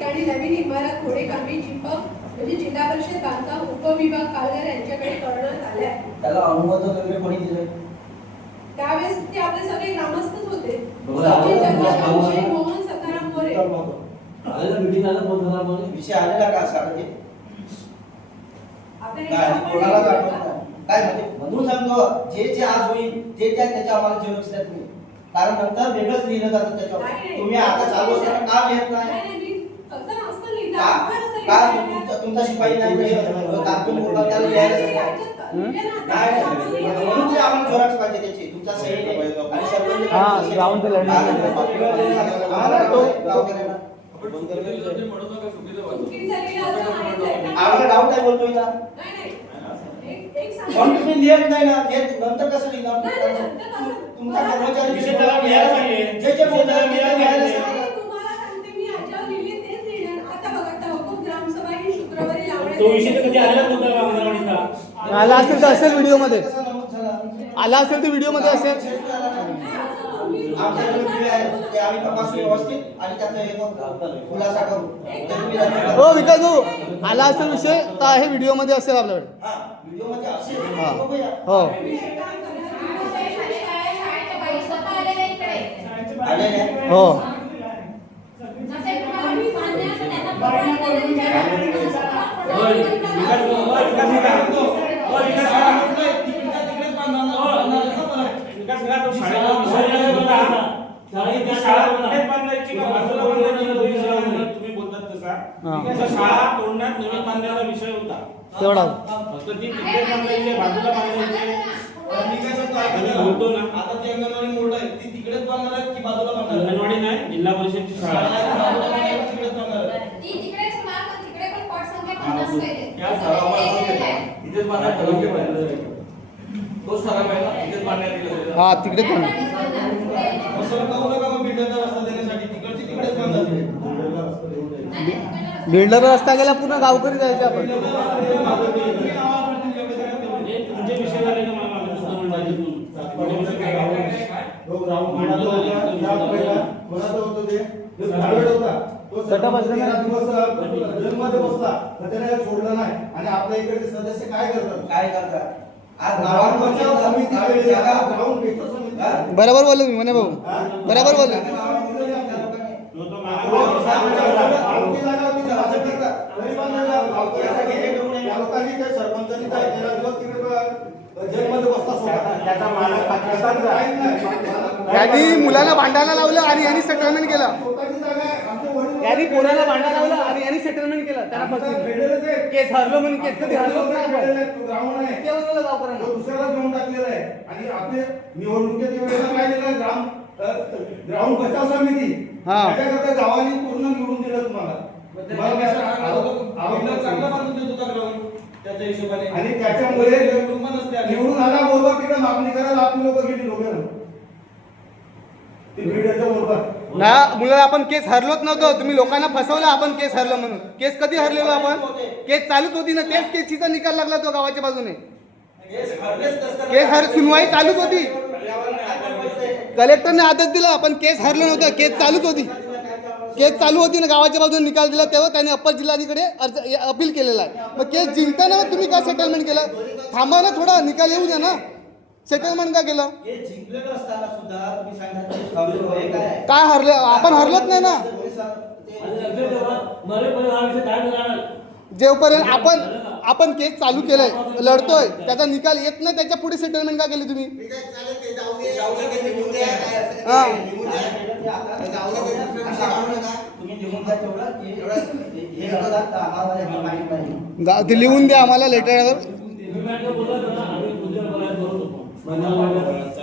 आणि नवीन इमारत थोडे कामी म्हणजे जिल्हा परिषद बांधकाम उपविभाग कामगार यांच्याकडे करण्यात आले आहे. त्याला अनुमोदन वगैरे कोणी दिले? त्यावेळेस ते आपले सगळे ग्रामस्थच होते. मोहन सताराम मोरे आलेला मीटिंग आला बोलताना म्हणे विषय आलेला का असा म्हणजे कोणाला काय म्हणजे म्हणून सांगतो जे आज होईल ते त्याच्या आम्हाला जेवढ द्या तुम्ही, कारण नंतर वेगळंच लिहिलं जातं त्याच्यावर. तुम्ही आता चालू असताना का लिहित नाही? तुमचा शिपाई नाही म्हणून ते आम्हाला झेरॉक्स पाहिजे त्याची, तुमचा सही नाही आणि सरपंच आम्हाला डाऊट आहे बोलतोय ना. पण तुम्ही लिहित नाही ना, नंतर कसं लिहिणार? तुमचा कर्मचारी विषय त्याला मिळाला पाहिजे. जे बोलतात ते मिळालं तो विषय तर कधी आलेला नव्हता अंगणवाडीचा. आला असेल तर असेल व्हिडिओ मध्ये, आला असेल तर व्हिडिओ मध्ये असेल. आम्ही तपासू व्यवस्थित आणि त्याचा खुलासा करू. हो विकास भाऊ, आला असेल विषय तर आहे व्हिडिओ मध्ये असेल आपल्याकडे. व्हिडिओ मध्ये असेल. हो हो शाळा तोडण्यात नवीन बांधण्याचा विषय होता तेवढा. फक्त ती तिकडे बांधायची, बाजूला बांधायची. बोलतो ना आता ती अंगणवाडी मोड आहे, ती तिकडेच बांधणार आहे की बाजूला बांधणार? अंगणवाडी नाही, जिल्हा परिषदची शाळा तिकडेच बांधणार आहे. हा तिकडेच पण बिल्डर रस्ता गेला पूर्ण गावकरी जायचे आपण. तुमचे विषय झाले ना, सोडलं नाही आणि आपल्या इकडचे सदस्य काय करतात? आज बरोबर बोललो मी म्हणे भाऊ, बरोबर बोललो. सरपंचांनी काय जेलमध्ये बसता यांनी मुलाला भांडायला लावलं आणि यांनी सेटलमेंट केलं. यांनी पोराला भांडायला लावलं आणि यांनी सेटलमेंट केलं. त्यांना केस हरलो म्हणून केस कधी हरलो दुसऱ्याला घेऊन टाकलेला आहे. आणि आपले निवडणुकीच्या वेळेला काय दिलं, ग्राउंड बचाव समिती त्याच्याकरता गावाने पूर्ण निवडून दिलं तुम्हाला. चांगला बांधून देत होता ग्राउंड त्याच्या हिशोबाने, आणि त्याच्यामुळे निवडून आल्याबरोबर तिकडे मागणी करायला आपली लोक गेली लोकांना ना. मुलाला आपण केस हरलोच नव्हतो, तुम्ही लोकांना फसवलं आपण केस हरलो म्हणून. केस कधी हरलेलो आपण? केस चालूच होती ना, तेच केसचा निकाल लागला तो गावाच्या बाजूने. केस सुनवाई चालूच होती, कलेक्टरने आदेश दिला आपण केस हरलो नव्हतं, केस चालूच होती. केस चालू होती ना, गावाच्या बाजूने निकाल दिला तेव्हा त्याने अप्पर जिल्हाधिकडे अपील केलेला आहे. मग केस जिंकताना तुम्ही काय सेटलमेंट केलं? थांबा ना थोडा, निकाल येऊ द्या ना. सेटलमेंट का केलं? काय हरलं? आपण हरलोच नाही ना. जेवपर्यंत आपण केस चालू केलाय, लढतोय, त्याचा निकाल येत नाही, त्याच्या पुढे सेटलमेंट का केली तुम्ही? ते लिहून द्या आम्हाला लेटरवर.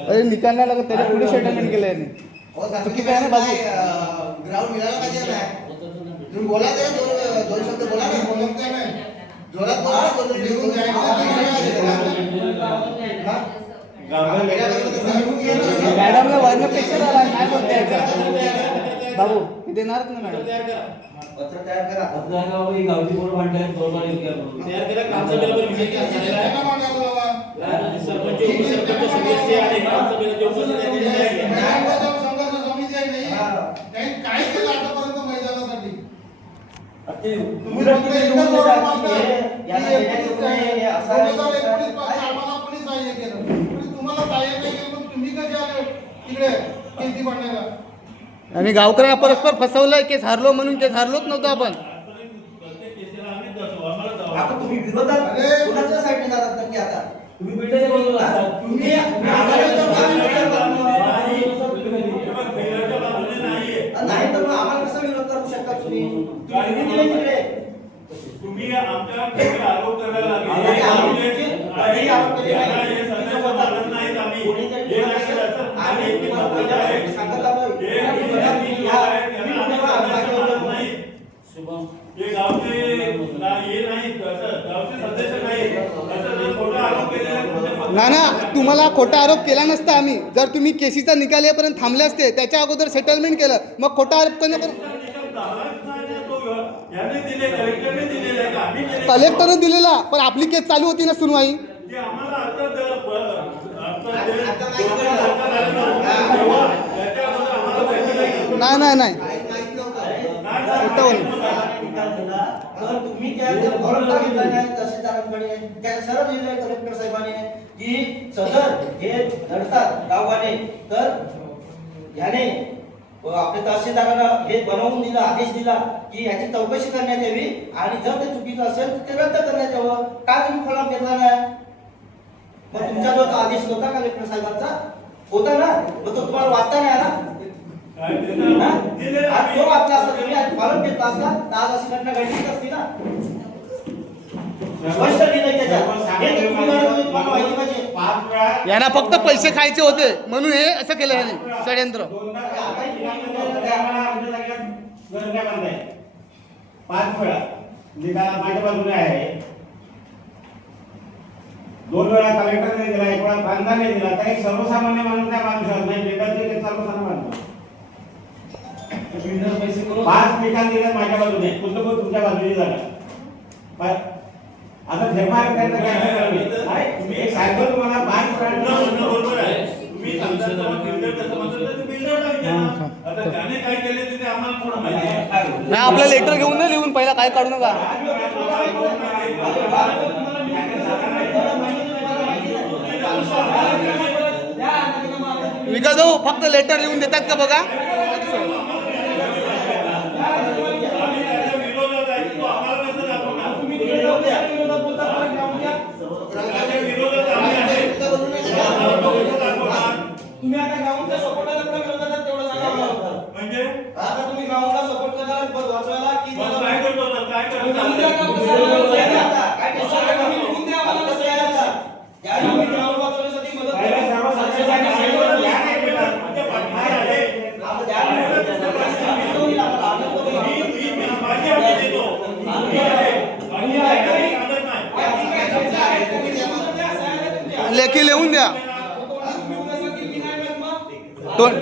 अरे निकाल नाही लागत, त्याच्या पुढे सेटलमेंट केलंय. चुकीचं आहे ना बाजू. ग्राउंड मिळाला पाहिजे. तुम्ही बोला, दोन शब्द बोला ना. जोरात बोला, लिहून मॅडमला वर्णपेक्षा काय बोलते बाबू, देणारच ना मॅडम. पत्र तयार करा. गावची पोरं भांडतात, तयार करा. कामचा बिल पण विषय झालेला आहे. सरपंच उपसरपंच सदस्य आणि कामचा बिल जे उपसरपंच संघर्ष समिती आहे नाही, काय केलं आतापर्यंत मैदानासाठी? तुम्ही फक्त एकच धोरण मागताय की असं आहे, 2019 पासून आम्हाला कोणी सहाय्य केलं, कोणी तुम्हाला सहाय्य नाही केलं, मग तुम्ही कधी आले तिकडे केंद्री पाडण्याला? आणि गावकऱ्यांना परस्पर फसवलंय, केस हारलो म्हणून केस हारलोच नव्हतो आपण. प्रत्येक केसेला आम्हीच जातो, आम्हाला जावं आता लागतं. तुम्ही विरोधात अरे, कोणाच्या साईडने जातात नक्की आता? तुम्ही बिल्डरच्या बाजूला असता. तुम्ही बिल्डरच्या बाजूने नाहीये. नाही तर मग आम्हाला कसा विरोध करू शकता तुम्ही? तुम्ही दिले तिकडे. तुम्ही आमच्या खोटे आरोप करायला लागले. आम्ही आणि आरोप केले नाही. यांना हे संदर्भ मानत नाहीत आम्ही. कोणीतरी हे लक्षात असं- आम्ही आणि तुम्हाला महत्त्वाचं आहे. सांगत आलोय. हे तुम्ही विद्यार्थी तुम्ही लोक आहेत, त्यांना आम्ही सदस्य मानत नाही. शुभम हे गावचे हे नाहीत, असं गावचे सदस्य नाहीत. असं जर खोटा आरोप केलेला आहे, तुमच्या पक्षात- ना ना, तुम्हाला खोटा आरोप केला नसता आम्ही, जर तुम्ही केसीचा निकाल येईपर्यंत थांबले असते, त्याच्या अगोदर सेटलमेंट केलं, मग खोटा आरोप करण्यापर्यंत. याने दिले, कलेक्टरने दिलेलं आहे का? आम्ही केले? कलेक्टरने दिलेला, पण आपली केस चालू होती ना सुनवाई. ते आम्हाला आता त्याच्या अगोदर आम्हाला माहिती नाही. नाही तर तुम्ही त्या फॉर्म टाकला नाही तहसीलदारांकडे, त्या सरळ लिहिलंय कलेक्टर साहेबांनी की सदर हे लढतात गावगाने, तर याने आपल्या तहसीलदारांना हे बनवून दिला, आदेश दिला की याची चौकशी करण्यात यावी आणि जर ते चुकीचं असेल तर ते रद्द करण्यात यावं. का तुम्ही फॉर्म घेतला नाही? मग तुमचा जो आदेश होता कलेक्टर साहेबांचा होता ना, मग तो तुम्हाला वाचता नाही आला? काय दिलेलं आज आम्ही- तो वाचला असता, तुम्ही आज फॉर्म घेतला असता तर आज अशी घटना घडलीच असती ना. स्पष्ट लिहिलंय त्याच्यात. हे तर तुम्ही म्हणत होते, तुम्हाला माहिती पाहिजे. 5 वेळा यांना फक्त पैसे खायचे होते म्हणून हे असं केलं याने षडयंत्र. 5 वेळा निकाल माझ्या बाजूने आहे. 2 वेळा कलेक्टरने दिला, 1 वेळा खासदाराने दिला. तर एक सर्वसामान्य माणूस त्या माणूस नाही लेखक ते सर्वसामान्य माणूस. 5 निकाल दिले माझ्या बाजूने, पुस्तक तुमच्या बाजूने झाला. आता जेव्हा त्यांना काय करावे, एक सायकल तुम्हाला 5 वेळा बरोबर आहे. तुम्ही सांगता तेव्हा बिल्डर कसं म्हणतात तर ते बिल्डरला विचारा. आता त्याने काय केले ते आम्हाला थोडं माहिती आहे. नाही, आपलं लेटर घेऊन नाही लिहून पहिला काय काढू नका. विकास भाऊ फक्त लेटर लिहून देतात का बघा. विरोधात आहे तो आम्हाला कसं दाखवणार? त्याच्या विरोधात आम्ही आहे. कसं दाखवणार? तुम्ही आता गावाच्या सपोर्टाला विरोधात तेवढं सांगा मला. म्हणजे आता तुम्ही गावाला सपोर्ट करणार वाचवायला की मग काय करतो तर काय करतो? लेखी लिहून द्या.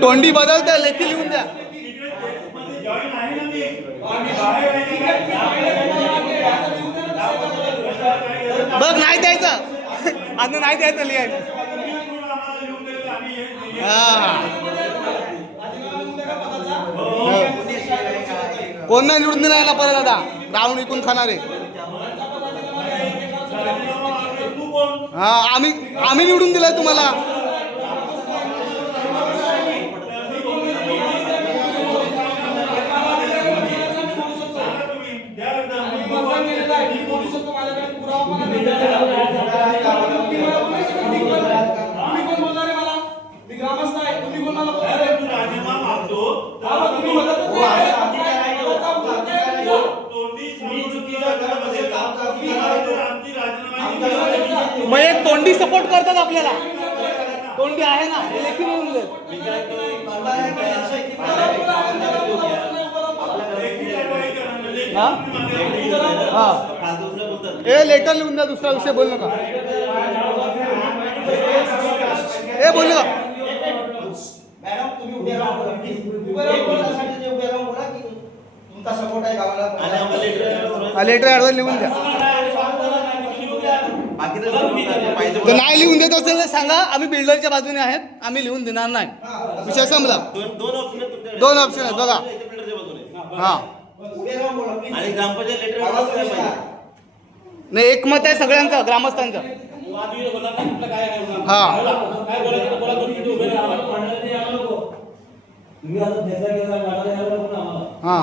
तोंडी बदलत्या, लेखी लिहून द्या. जॉईन आहे ना मी. बाहेर बघ नाही द्यायचं आता, नाही द्यायचं लिहायचं. हा, कोण नाही निवडून देणार ना परत आता, राहून विकून खाणारे. हा, आम्ही निवडून दिलाय तुम्हाला. मग एक तोंडी सपोर्ट करतात आपल्याला. तोंडी आहे ना, हे लेखी लिहून दे. हा? हा. ए लेटर लिहून द्या, दुसरा विषय बोल नका. ए बोल नका. मॅडम तुम्ही उभे राहा बोला, प्लीज. उभे राहून बोलण्यासाठी उभे राहून बोला की तुमचा सपोर्ट आहे गावाला. लेटर ॲडव्हान्स लिहून द्या. तर नाही लिहून देत असेल तर सांगा, आम्ही बिल्डरच्या बाजूने आहेत, आम्ही लिहून देणार नाही. विषय संपला. 2 ऑप्शन आहेत बघा. हा, योग्य राहून बोला please. आणि ग्रामपंचायत लेटर आवाज पाहिजे कमी करा. नाही एकमत आहे सगळ्यांचं ग्रामस्थांचं. वादविवाद होणार नाही, कुठलं काय नाही होणार. हा. बोला. काय बोलायचं बोला, दोन मिनिटं उभे राहा. तुम्ही आता त्याचा केला वाढायला यायला नको ना आम्हाला. हां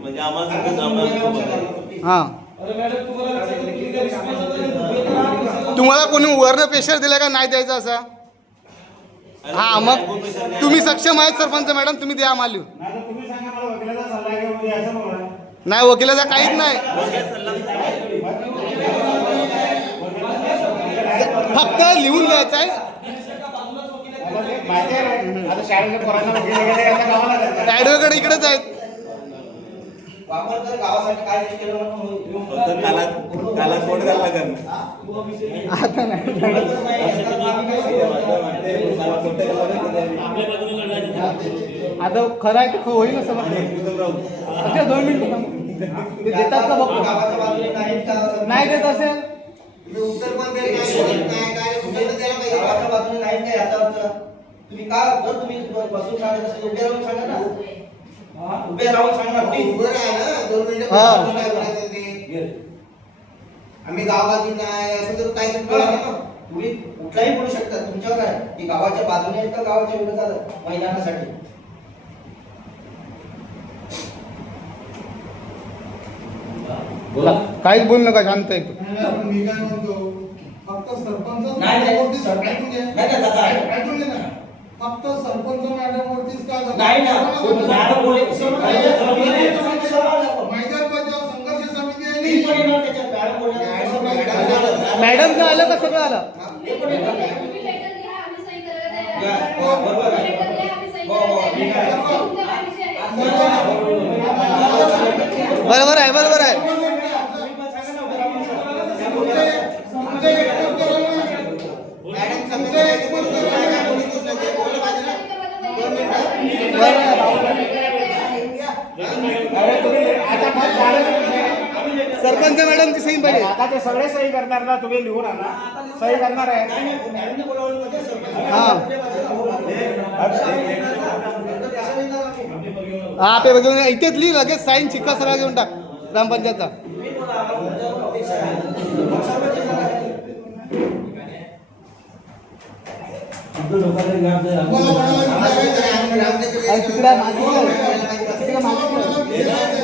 म्हणजे आम्हाला सगळं ग्रामपंचायत हां तुम्हाला कोणी वरनं प्रेशर दिलं का नाही द्यायचं असं? हा मग तुम्ही सक्षम आहेत सरपंच मॅडम, तुम्ही द्या आम्हाला. नाही तर तुम्ही सांगा मला वकिलाचा सल्ला घेऊन द्या असं बोला. नाही वकिलाचा काहीच नाही, फक्त लिहून द्यायचं आहे. माहिती आहे आता शाळेच्या पोरांना वकील वगैरे आता गावाला जातात. ॲडव्होकेट इकडेच आहेत. वापर कर गावासाठी काय नाही केलं म्हणून फक्त काला कोट घालला कर. आता नाही बोलतच नाही. आपल्या बाजूने लढायचं. आता खरं आहे ते होईल असं अच्छा 2 मिनिटं ते देतात का बघतो. गावाच्या बाजूने नाहीत का? नाही देत असेल उत्तर पण देत नाही. काय उत्तर द्यायला पाहिजे. गावाच्या बाजूने नाहीत का याचा अर्थ? तुम्ही का जर तुम्ही बसून सांगत असेल उभे राहून सांगा ना. उभे राहून सांगा प्लीज. उभं राहा ना 2 मिनिटं हा. काय बोलायचं ते. आम्ही गावाची नाही असं तर काय तुम्ही कुठलाही बोलू शकता, तुमच्यावर आहे की गावाच्या बाजूने आहेत का गावाच्या विरोधात आहे? मैदानासाठी काहीच बोलू नका, शांत आहे. मी काय म्हणतो फक्त सरपंच नाही, नाही. मॅडमवरतीच ऐकून घ्या. नाही ना दादा. ऐकून घ्या ना. फक्त सरपंच मॅडमवरतीच का जातं? नाही ना. मॅडम बोलले की सर्व काही आहे. मैदान बचाव संघर्ष समिती आहे मी पण नी. येणार त्याच्यात. मॅडम बोलले मॅडमचं आलं का सगळं आलं? ते पण येणार. तुम्ही लेटर लिहा, आम्ही सही करायला या, तयार हो, बरोबर आहे. लेटर लिहा, आम्ही सही हो, हो, करायला ठीक तयार आहे. आहे. तुमचा काय विषय आहे? बरोबर आहे, बरोबर आहे. मॅडम समजून घ्यायचं बोलतो काय बोलतोच नाही ते बोललं पाहिजे ना. 2 मिनिटं. आता मग झालं. सरपंच मॅडमची सही पाहिजे. आता ते सगळे सही करणार ना, तुम्ही लिहून आणा. सही करणार आहे. मॅडमने बोलावलं म्हणजे सरपंच. हा पे बघून इथेच लिही, लगेच साईन शिक्का सगळा घेऊन टाक ग्रामपंचायतचा. तुम्ही बोला, आम्हाला तुमच्यावर अपेक्षा आहे. सर्वच येणार आहे. तुमचं लोकांना ग्राम आम्हाला आम्ही ग्रामपंचायत तिकडे मागे- तिकडे मागे- कोणाला